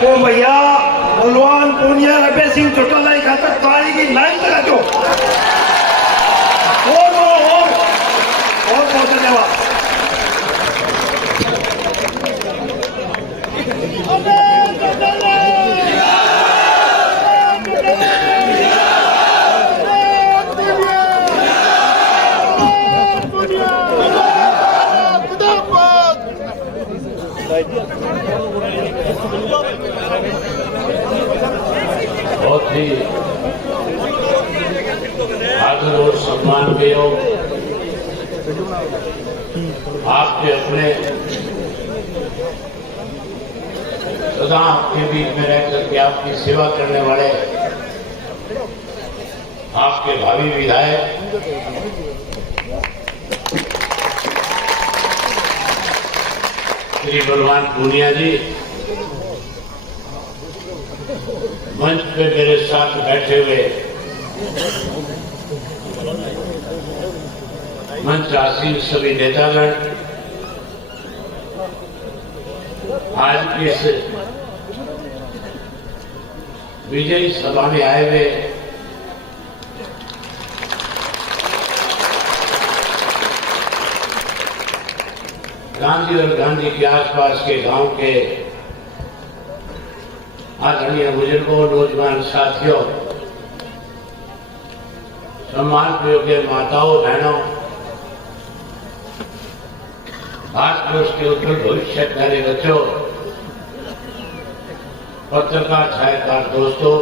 को भैया बलवान पूनिया रबे सिंह चौटाला खातर ताली की लाइन लगा दो। और बहुत धन्यवाद। बहुत ही आदर और सम्मान के योग आपके अपने सदा आपके बीच में रह करके आपकी सेवा करने वाले आपके भावी विधायक श्री बलवान पूनिया जी मंच पे मेरे साथ बैठे हुए मंच आसीन सभी नेतागण, आज की इस विजयी सभा में आए हुए गांधी और गांधी के आसपास के गांव के आदरणीय बुजुर्गों, नौजवान साथियों, सम्मान योग्य माताओं, बहनों, भारत वर्ष के उज्जवल भविष्य के प्यारे बच्चों, पत्रकार छायाकार दोस्तों,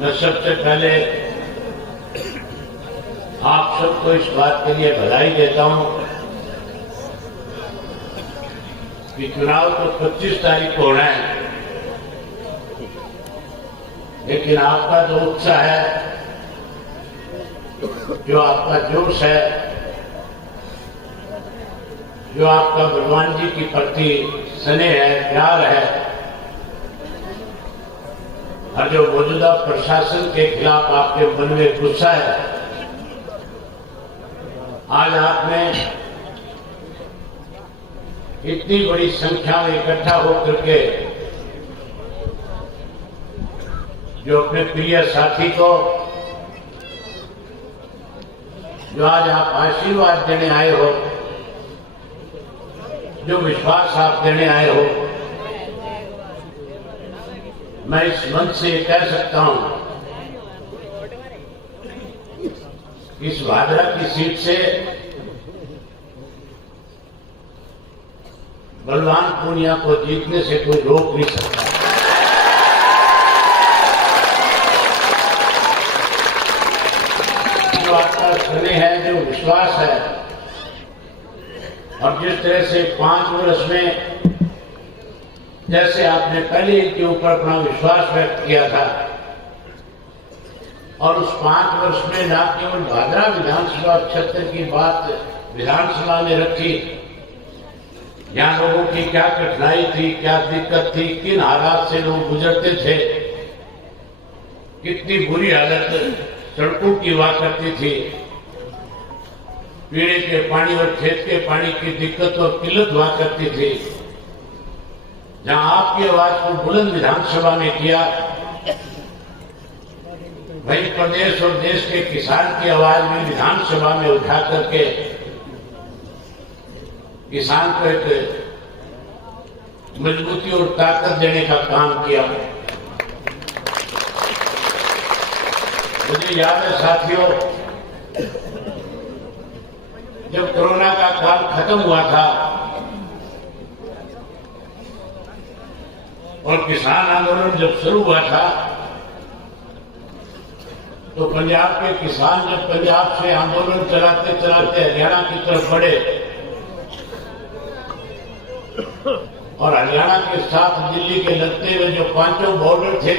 मैं सबसे पहले आप सबको इस बात के लिए बधाई देता हूं कि चुनाव तो 25 तारीख को होना है, लेकिन आपका जो उत्साह है, जो आपका जोश है, जो आपका भगवान जी की प्रति स्नेह है, प्यार है, और जो मौजूदा प्रशासन के खिलाफ आपके मन में गुस्सा है, आज आपने इतनी बड़ी संख्या में इकट्ठा होकर के जो अपने प्रिय साथी को, जो आज आप आशीर्वाद देने आए हो, जो विश्वास आप देने आए हो, मैं इस मंच से कह सकता हूं, इस भादरा की सीट से बलवान पूनिया को जीतने से कोई रोक नहीं सकता। जो आपका स्नेह है, जो विश्वास है, और जिस तरह से 5 वर्ष में जैसे आपने पहले इनके ऊपर अपना विश्वास व्यक्त किया था, और उस 5 वर्ष में न केवल भादरा विधानसभा क्षेत्र की बात विधानसभा में रखी, यहाँ लोगों की क्या कठिनाई थी, क्या दिक्कत थी, किन हालात से लोग गुजरते थे, कितनी बुरी हालत सड़कों की हुआ करती थी, पीने के पानी और खेत के पानी की दिक्कत और किल्लत हुआ करती थी, जहां आपकी आवाज को बुलंद विधानसभा में किया, वही प्रदेश और देश के किसान की आवाज भी विधानसभा में उठा करके किसान को एक मजबूती और ताकत देने का काम किया। मुझे याद है साथियों, जब कोरोना का काल खत्म हुआ था और किसान आंदोलन जब शुरू हुआ था, तो पंजाब के किसान जब पंजाब से आंदोलन चलाते चलाते हरियाणा की तरफ बढ़े, और हरियाणा के साथ दिल्ली के लगते हुए जो 5 बॉर्डर थे,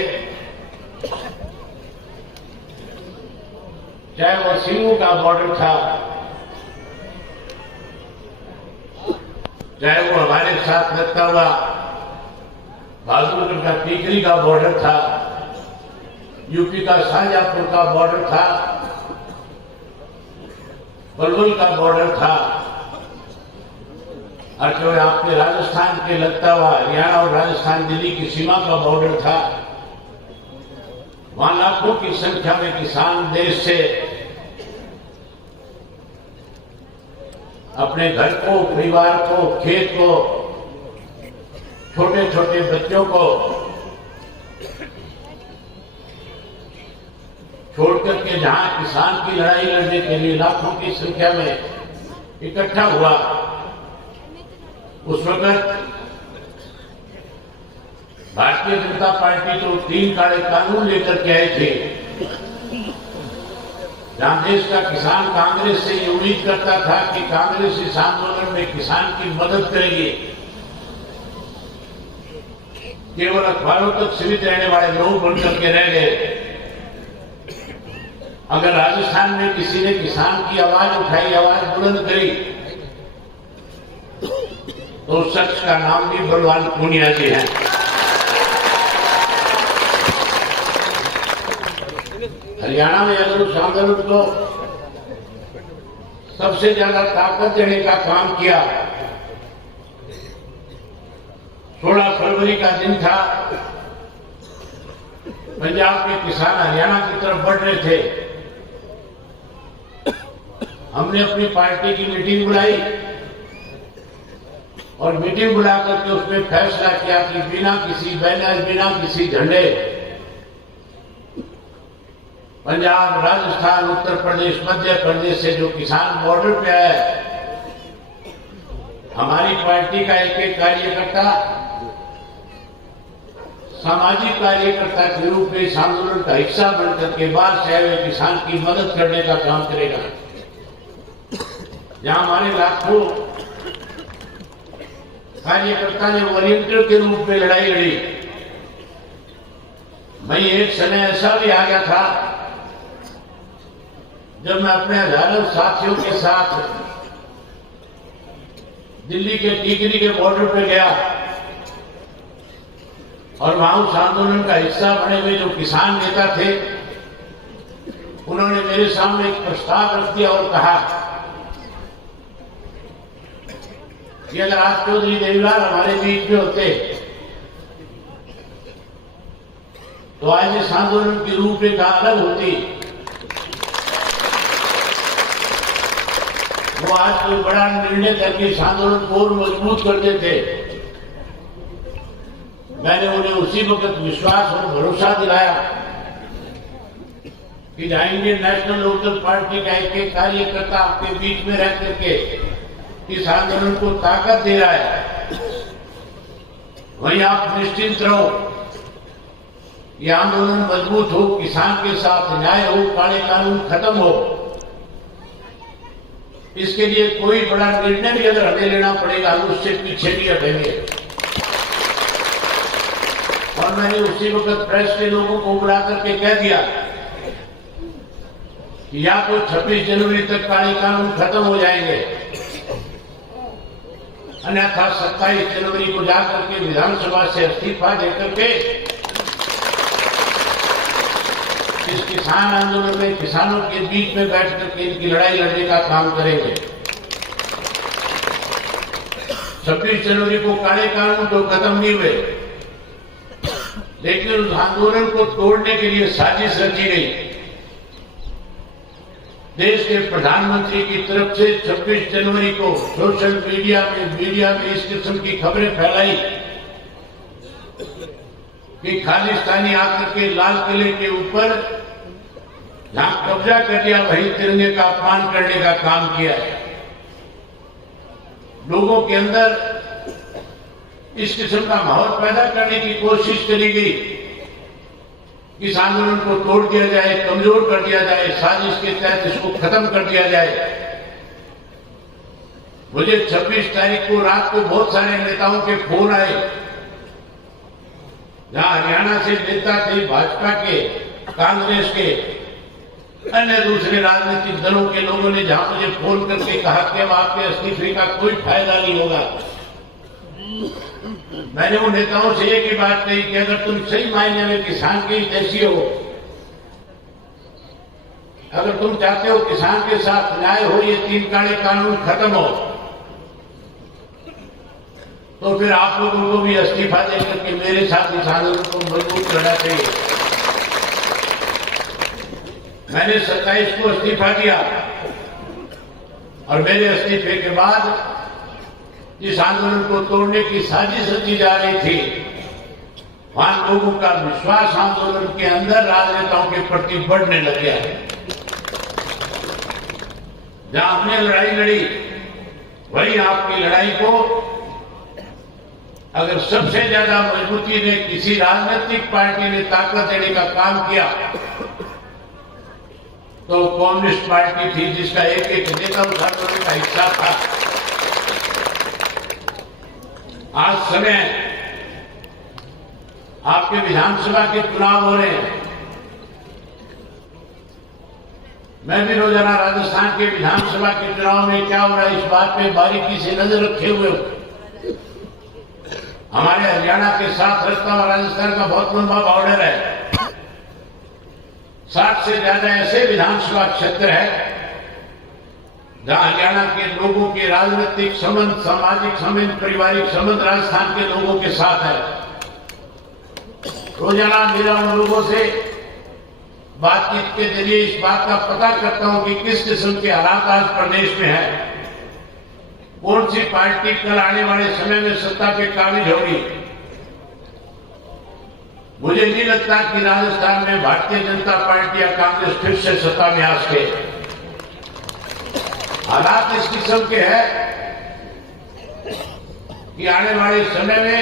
चाहे वो सिंगू का बॉर्डर था, चाहे वो हमारे साथ लगता हुआ बहादुरगढ़ का टीकरी का बॉर्डर था, यूपी का शाहजहांपुर का बॉर्डर था, पलवल का बॉर्डर था, और जो आपके राजस्थान के लगता हुआ हरियाणा और राजस्थान दिल्ली की सीमा का बॉर्डर था, वहां लाखों की संख्या में किसान देश से अपने घर को, परिवार को, खेत को, छोटे छोटे बच्चों को छोड़कर के जहां किसान की लड़ाई लड़ने के लिए लाखों की संख्या में इकट्ठा हुआ, उस वक्त भारतीय जनता पार्टी तो 3 काले कानून लेकर के आई थी, जहां देश का किसान कांग्रेस से ये उम्मीद करता था कि कांग्रेस इस आंदोलन में किसान की मदद करेगी। केवल अखबारों तक सीमित रहने वाले लोग बनकर के रह गए। अगर राजस्थान में किसी ने किसान की आवाज उठाई, आवाज बुलंद करी, तो उस शख्स का नाम भी बलवान पूनिया जी है। हरियाणा में अगर उस आंदोलन को सबसे ज्यादा ताकत देने का काम किया, 16 फरवरी का दिन था, पंजाब के किसान हरियाणा की तरफ बढ़ रहे थे। हमने अपनी पार्टी की मीटिंग बुलाई और मीटिंग बुला करके उसमें फैसला किया कि बिना किसी बैनर, बिना किसी झंडे पंजाब, राजस्थान, उत्तर प्रदेश, मध्य प्रदेश से जो किसान बॉर्डर पे आए, हमारी पार्टी का एक एक कार्यकर्ता सामाजिक कार्यकर्ता के रूप में इस आंदोलन का हिस्सा बनकर के बाहर से आए हुए किसान की मदद करने का काम करेगा। जहां हमारे लाखों कार्यकर्ता ने वॉलंटियर के रूप में लड़ाई लड़ी, वहीं एक समय ऐसा भी आ गया था जब मैं अपने हजारों साथियों के साथ दिल्ली के टीकरी के बॉर्डर पे गया और वहां उस आंदोलन का हिस्सा बने हुए जो किसान नेता थे, उन्होंने मेरे सामने एक प्रस्ताव रख दिया और कहा कि अगर आज चौधरी देवीलाल हमारे बीच में होते तो आज इस आंदोलन की रूपरेखा अलग होती। वो आज कोई बड़ा निर्णय करके इस आंदोलन को और मजबूत कर देते। मैंने उन्हें उसी वक्त विश्वास और भरोसा दिलाया कि जहां इंडियन नेशनल लोकदल पार्टी का एक एक कार्यकर्ता आपके बीच में रह करके इस आंदोलन को ताकत दे रहा है, वहीं आप निश्चिंत रहो, ये आंदोलन मजबूत हो, किसान के साथ न्याय हो, काले कानून खत्म हो। इसके लिए कोई बड़ा निर्णय भी अगर हमें लेना पड़ेगा, हम उससे पीछे नहीं हटेंगे। और मैंने उसी वक्त प्रेस के लोगों को बुला करके कह दिया कि या तो 26 जनवरी तक काले कानून खत्म हो जाएंगे, अन्यथा 27 जनवरी को जाकर के विधानसभा से इस्तीफा देकर के इस किसान आंदोलन में किसानों के बीच में बैठ करके इनकी लड़ाई लड़ने का काम करेंगे। 26 जनवरी को काले कानून तो खत्म नहीं हुए, लेकिन उस आंदोलन को तोड़ने के लिए साजिश रची गई। देश के प्रधानमंत्री की तरफ से 26 जनवरी को सोशल मीडिया में इस किस्म की खबरें फैलाई कि खालिस्तानी आकर के लाल किले के ऊपर जहां कब्जा कर लिया, वहीं तिरंगे का अपमान करने का काम किया। लोगों के अंदर इस किस्म का माहौल पैदा करने की कोशिश करी गई, इस आंदोलन को तोड़ दिया जाए, कमजोर कर दिया जाए, साजिश के तहत इसको खत्म कर दिया जाए। मुझे 26 तारीख को रात को बहुत सारे नेताओं के फोन आए, जहां हरियाणा से नेता थे, भाजपा के, कांग्रेस के, अन्य दूसरे राजनीतिक दलों के लोगों ने जहां मुझे फोन करके कहा कि अब आपके इस्तीफे का कोई फायदा नहीं होगा। मैंने उन नेताओं से एक ही बात कही कि अगर तुम सही मायने में किसान के जैसी हो, अगर तुम चाहते हो किसान के साथ न्याय हो, ये 3 काले कानून खत्म हो, तो फिर आप लोगों को भी इस्तीफा देकर के मेरे साथ इस आंदोलन को मजबूत करना चाहिए। मैंने 27 को इस्तीफा दिया और मेरे इस्तीफे के बाद जिस आंदोलन को तोड़ने की साजिश रची जा रही थी, वहां लोगों का विश्वास आंदोलन के अंदर राजनेताओं के प्रति बढ़ने लग गया है। जहां हमने लड़ाई लड़ी, वही आपकी लड़ाई को अगर सबसे ज्यादा मजबूती ने किसी राजनीतिक पार्टी ने ताकत देने का काम किया तो कम्युनिस्ट पार्टी थी, जिसका एक एक नेता उस आंदोलन का हिस्सा था। आज समय आपके विधानसभा के चुनाव हो रहे हैं। मैं भी रोजाना राजस्थान के विधानसभा के चुनाव में क्या हो रहा है इस बात पे बारीकी से नजर रखे हुए हूं। हमारे हरियाणा के साथ रास्ता और राजस्थान का बहुत लंबा बॉर्डर है। 60 से ज्यादा ऐसे विधानसभा क्षेत्र है जहां हरियाणा के लोगों के राजनीतिक संबंध, सामाजिक संबंध, पारिवारिक संबंध राजस्थान के लोगों के साथ है। रोजाना मेरा उन लोगों से बातचीत के जरिए इस बात का पता करता हूं कि किस किस्म के हालात आज प्रदेश में है, कौन सी पार्टी कल आने वाले समय में सत्ता पे काबिज होगी। मुझे नहीं लगता कि राजस्थान में भारतीय जनता पार्टी या कांग्रेस फिर से सत्ता में आ सके। हालात इस किस्म के हैं कि आने वाले समय में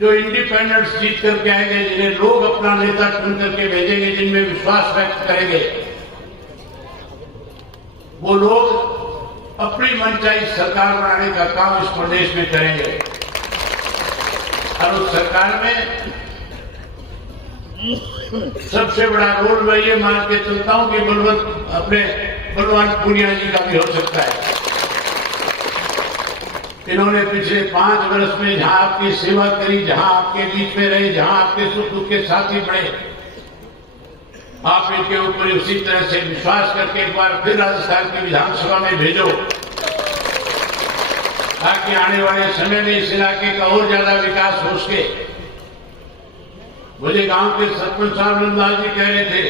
जो इंडिपेंडेंट्स जीत करके आएंगे, जिन्हें लोग अपना नेता चुन करके भेजेंगे, जिनमें विश्वास व्यक्त करेंगे, वो लोग अपनी मनचाही सरकार बनाने का काम इस प्रदेश में करेंगे। और उस सरकार में सबसे बड़ा रोल मैं ये मान के चलता हूं कि बलवंत पूनिया जी का भी हो सकता है। इन्होंने पिछले 5 वर्ष में जहां आपकी सेवा करी, जहां आपके बीच में रहे, जहां आपके सुख दुख के साथी बने, आप इनके ऊपर उसी तरह से विश्वास करके एक बार फिर राजस्थान की विधानसभा में भेजो, ताकि आने वाले समय में इस इलाके का और ज्यादा विकास हो सके। मुझे गांव के सरपंच साहब नंदलाल जी कह रहे थे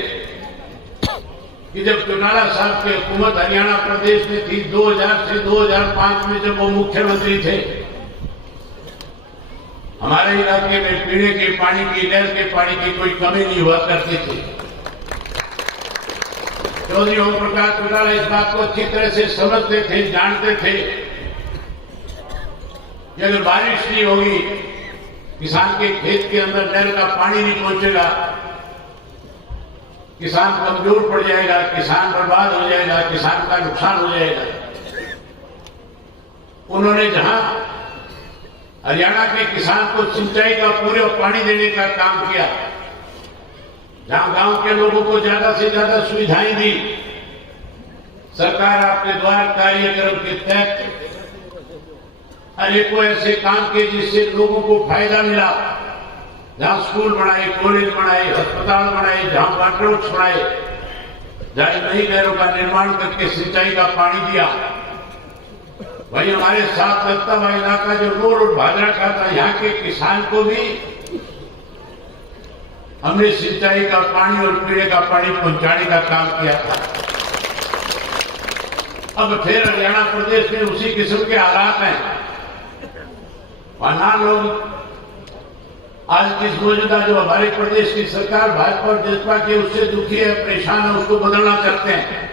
कि जब चौटाला साहब की हुकूमत हरियाणा प्रदेश में थी 2000 से 2005 में, जब वो मुख्यमंत्री थे, हमारे इलाके में पीने के पानी की, नहर के पानी की कोई कमी नहीं हुआ करती थी। चौधरी ओम प्रकाश चौटाला इस बात को अच्छी तरह से समझते थे, जानते थे कि अगर बारिश नहीं होगी, किसान के खेत के अंदर नहर का पानी नहीं पहुंचेगा, किसान कमजोर पड़ जाएगा, किसान बर्बाद हो जाएगा, किसान का नुकसान हो जाएगा। उन्होंने जहां हरियाणा के किसान को सिंचाई का पूरे पानी देने का काम किया, जहां गांव के लोगों को ज्यादा से ज्यादा सुविधाएं दी, सरकार आपके द्वारा कार्यक्रम के तहत अनेकों ऐसे काम किए जिससे लोगों को फायदा मिला। जहां स्कूल बनाए, कॉलेज बनाए, अस्पताल बनाए, जहां वाटर वर्क्स बनाए, जहां नई नहरों का निर्माण करके सिंचाई का पानी दिया। वही हमारे साथ लगता हुआ इलाका जो रोड भादरा का था, यहाँ के किसान को भी हमने सिंचाई का पानी और पीने का पानी पहुंचाने का काम किया था। अब फिर हरियाणा प्रदेश में उसी किस्म के हालात हैं। वहां लोग आज किस मौजूदा जो हमारे प्रदेश की सरकार भाजपा और जसपा की, उससे दुखी है, परेशान है, उसको बदलना चाहते हैं।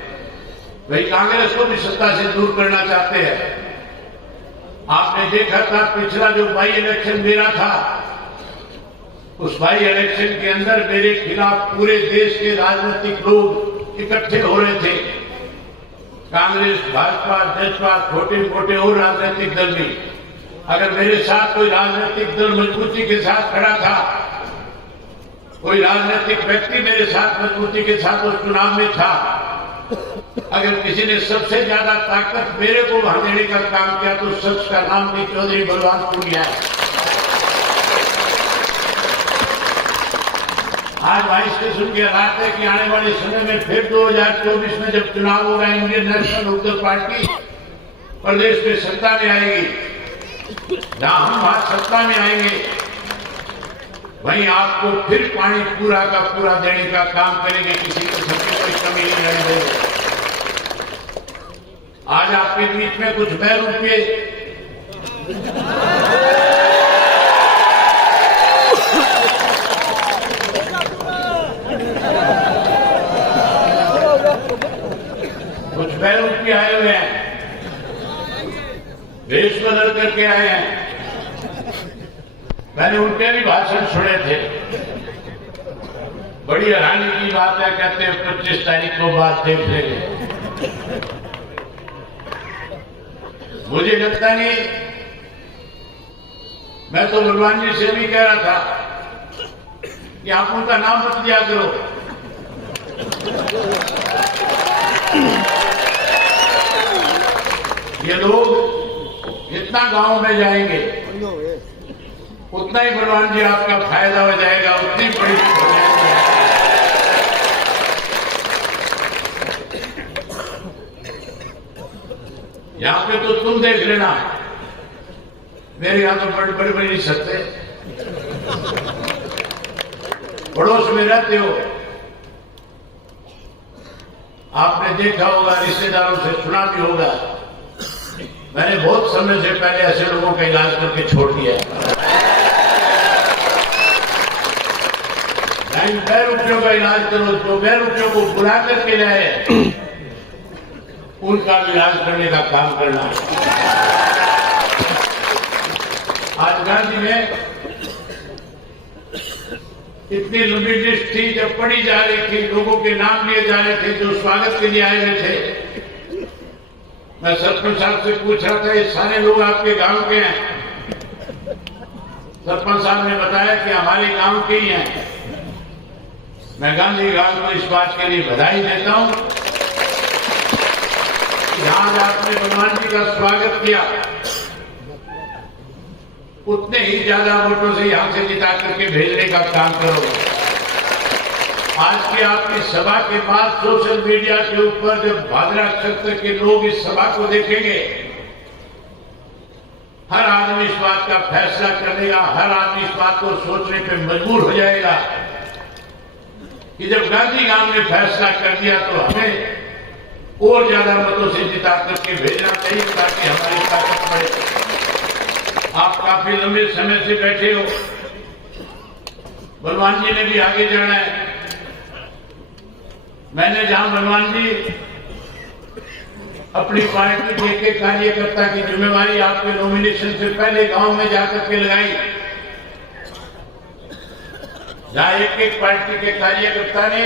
वही कांग्रेस को भी सत्ता से दूर करना चाहते हैं। आपने देखा था पिछला जो बाई इलेक्शन मेरा था, उस बाई इलेक्शन के अंदर मेरे खिलाफ पूरे देश के राजनीतिक लोग इकट्ठे हो रहे थे। कांग्रेस, भाजपा, जसपा, छोटे मोटे और राजनीतिक दल भी। अगर मेरे साथ कोई राजनीतिक दल मजबूती के साथ खड़ा था, कोई राजनीतिक व्यक्ति मेरे साथ मजबूती के साथ उस चुनाव में था, अगर किसी ने सबसे ज्यादा ताकत मेरे को वहां देने का काम किया, तो शख्स का नाम भी चौधरी बलवंत पूनिया है। आज 22 किस्म के हालात है कि आने वाले समय में फिर 2024 में जब चुनाव होगा, इंडियन नेशनल लोकदल पार्टी प्रदेश में सत्ता में आएगी। जहां हम आज सत्ता में आएंगे वहीं आपको फिर पानी पूरा का पूरा देने का काम करेंगे, किसी किस्म की कोई कमी नहीं रहने देंगे। आज आपके बीच में कुछ बहरूपे आए हुए हैं, देश बदल करके आए हैं। मैंने उनके भी भाषण सुने थे। बड़ी हैरानी की बात है, कहते हैं 25 तारीख को बात देख लेंगे। मुझे लगता नहीं, मैं तो भगवान जी से भी कह रहा था कि आप उनका नाम मत दिया करो। ये लोग जितना गांव में जाएंगे उतना ही भगवान जी आपका फायदा हो जाएगा, उतनी बड़ी हो जाएगी। यहां पे तो तुम देख लेना, मेरे यहां तो बड़े बड़े नहीं सकते। पड़ोस में रहते हो, आपने देखा होगा, रिश्तेदारों से सुना भी होगा। मैंने बहुत समय से पहले ऐसे लोगों का इलाज करके छोड़ दिया। बहरूपियों का इलाज करो, जो बहरूपियों को बुला करके लाए उनका भी इलाज करने का काम करना। आज गांधी में इतनी लंबी लिस्ट थी, जब पढ़ी जा रही थी, लोगों के नाम लिए जा रहे थे जो स्वागत के लिए आए हुए थे। मैं सरपंच साहब से पूछ रहा था, ये सारे लोग आपके गांव के हैं? सरपंच साहब ने बताया कि हमारे गांव के ही हैं। मैं गांधी गांव को इस बात के लिए बधाई देता हूं कि आज आपने भगवान जी का स्वागत किया। उतने ही ज्यादा वोटों से यहां से जिता करके भेजने का काम करोगे। आज की आपकी सभा के बाद सोशल मीडिया के ऊपर जब भादरा क्षेत्र के लोग इस सभा को देखेंगे, हर आदमी इस बात का फैसला करेगा, हर आदमी इस बात को सोचने पे मजबूर हो जाएगा कि जब गांधी गांव ने फैसला कर दिया तो हमें और ज्यादा मतों से जिता करके भेजना चाहिए ताकि हमारी ताकत बढ़े। आप काफी लंबे समय से बैठे हो, बलवान जी ने भी आगे जाना है। मैंने जहां बलवान जी अपनी पार्टी के एक कार्यकर्ता की जिम्मेवारी आपके नॉमिनेशन से पहले गांव में जाकर के लगाई, जहां एक पार्टी के कार्यकर्ता ने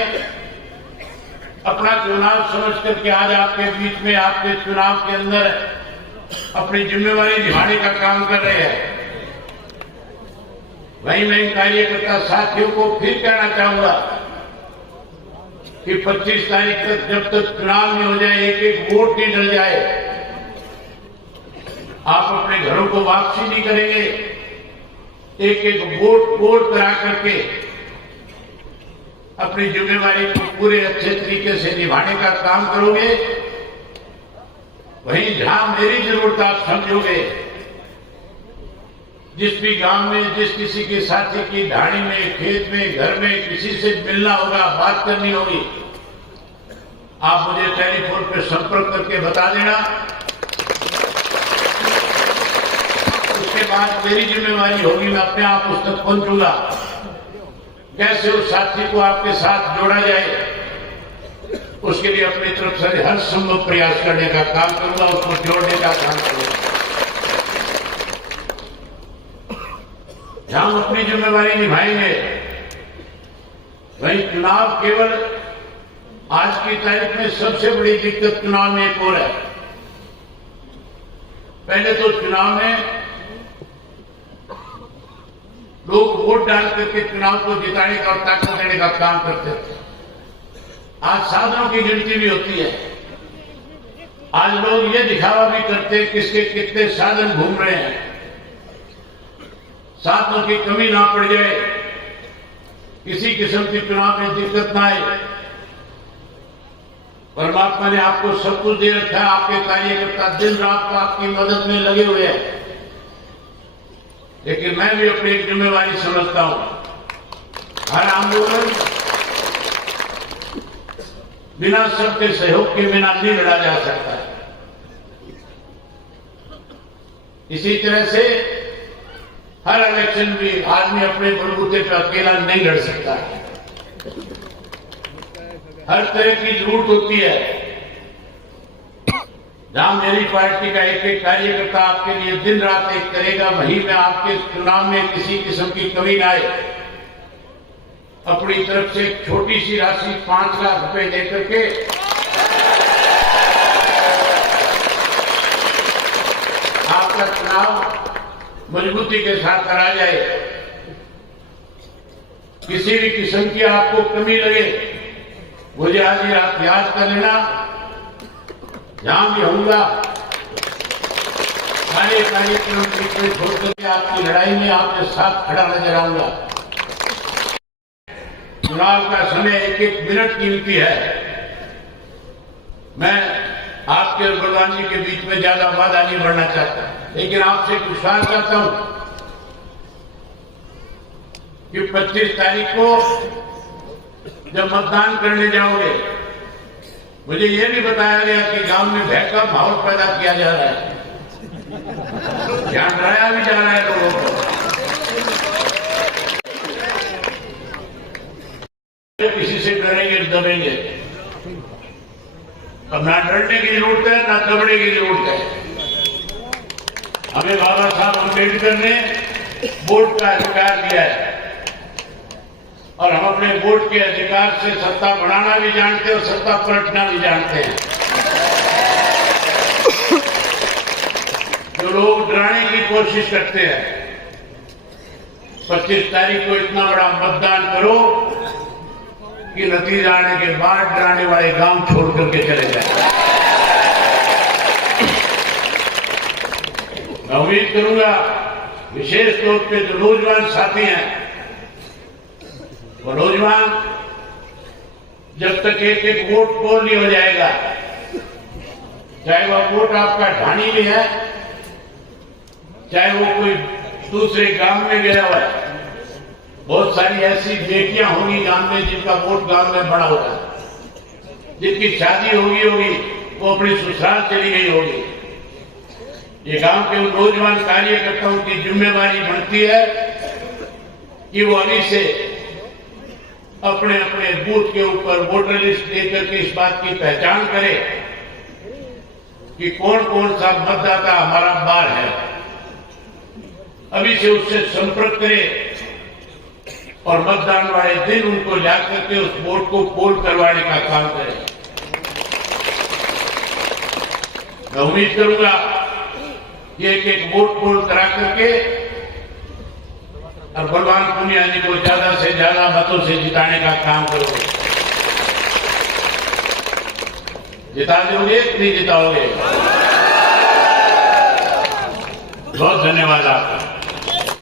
अपना चुनाव समझ करके आज आपके बीच में आपके चुनाव के अंदर अपनी जिम्मेवारी निभाने का काम कर रहे हैं। वहीं मैं इन कार्यकर्ता साथियों को फिर कहना चाहूंगा कि 25 तारीख तक जब तक चुनाव नहीं हो जाए, एक एक वोट नहीं डल जाए, आप अपने घरों को वापसी नहीं करेंगे। एक एक वोट करा करके अपनी जिम्मेवारी को पूरे अच्छे तरीके से निभाने का काम करोगे। वहीं जहां मेरी जरूरत आप समझोगे, जिस भी गांव में जिस किसी के साथी की ढाणी में, खेत में, घर में किसी से मिलना होगा, बात करनी होगी, आप मुझे टेलीफोन पे संपर्क करके बता देना। उसके बाद मेरी जिम्मेवारी होगी, मैं अपने आप उस तक पहुंचूंगा। कैसे उस साथी को आपके साथ जोड़ा जाए, उसके लिए अपनी तरफ से हर संभव प्रयास करने का काम करूंगा, उसको जोड़ने का काम करूंगा। जहां हम अपनी जिम्मेवारी निभाएंगे, वही चुनाव केवल आज की तारीख में सबसे बड़ी दिक्कत चुनाव में एक और है। पहले तो चुनाव में लोग वोट डाल करके चुनाव को जिताने का और ताकत देने का काम करते थे। आज साधनों की गिनती भी होती है। आज लोग ये दिखावा भी करते हैं किसके कितने साधन घूम रहे हैं। साधनों की कमी ना पड़ जाए, किसी किस्म की चुनाव में दिक्कत ना आए। परमात्मा ने आपको सब कुछ दे रखा है, आपके कार्यकर्ता दिन रात आपकी मदद में लगे हुए हैं। लेकिन मैं भी अपनी एक जिम्मेवारी समझता हूं। हर आंदोलन बिना सबके सहयोग के बिना नहीं लड़ा जा सकता। इसी तरह से हर इलेक्शन भी आदमी अपने बलबूते पर अकेला नहीं लड़ सकता। हर तरह की जरूरत होती है। जहां मेरी पार्टी का एक एक कार्यकर्ता आपके लिए दिन रात एक करेगा, वहीं में आपके चुनाव में किसी किस्म की कमी न आए, अपनी तरफ से एक छोटी सी राशि 5 लाख रुपए देकर के आपका चुनाव मजबूती के साथ करा जाए। किसी भी किस्म की आपको कमी लगे, मुझे आज ही आप याद कर लेना। जहां भी होऊंगा सारे कार्यक्रम छोड़ करके आपकी लड़ाई में आपके साथ खड़ा नजर आऊंगा। चुनाव का समय एक एक मिनट कीमती है। मैं आपके और बलवान जी के बीच में ज्यादा वादा नहीं बढ़ना चाहता, लेकिन आपसे विश्वास करता हूं कि 25 तारीख को जब मतदान करने जाओगे, मुझे यह भी बताया गया कि गांव में भय का माहौल पैदा किया जा रहा है, यहाँ डराया भी जा रहा है लोगों को। किसी से डरेंगे दबेंगे, अब ना डरने की जरूरत है ना दबने की जरूरत है। हमें बाबा साहब अम्बेडकर ने वोट का अधिकार दिया है और हम अपने वोट के अधिकार से सत्ता बढ़ाना भी जानते हैं और सत्ता पलटना भी जानते हैं। जो लोग डराने की कोशिश करते हैं, 25 तारीख को इतना बड़ा मतदान करो कि नतीजा आने के बाद डराने वाले गांव छोड़ करके चले जाए। मैं उम्मीद करूंगा विशेष तौर पे जो नौजवान साथी हैं, वो नौजवान जब तक एक एक वोट पोल नहीं हो जाएगा, चाहे वह वोट आपका ढाणी में है, चाहे वो कोई दूसरे गांव में गया हुआ है। बहुत सारी ऐसी बेटियां होंगी गांव में जिनका वोट गांव में बड़ा होगा, जिनकी शादी होगी वो अपनी ससुराल चली गई होगी। ये गांव के नौजवान कार्यकर्ताओं की जिम्मेवारी बनती है कि वो अभी से अपने अपने बूथ के ऊपर वोटर लिस्ट लेकर के इस बात की पहचान करे कि कौन कौन सा मतदाता हमारा बार है। अभी से उससे संपर्क करे और मतदान वाले दिन उनको जाकर के उस वोट को पोल करवाने का काम करे। मैं उम्मीद करूंगा कि एक एक वोट पोल करा करके और बलवान पूनिया जी को ज्यादा से ज्यादा मतों से जिताने का काम करोगे। जिता दोगे कि नहीं जिताओगे? बहुत धन्यवाद आपका।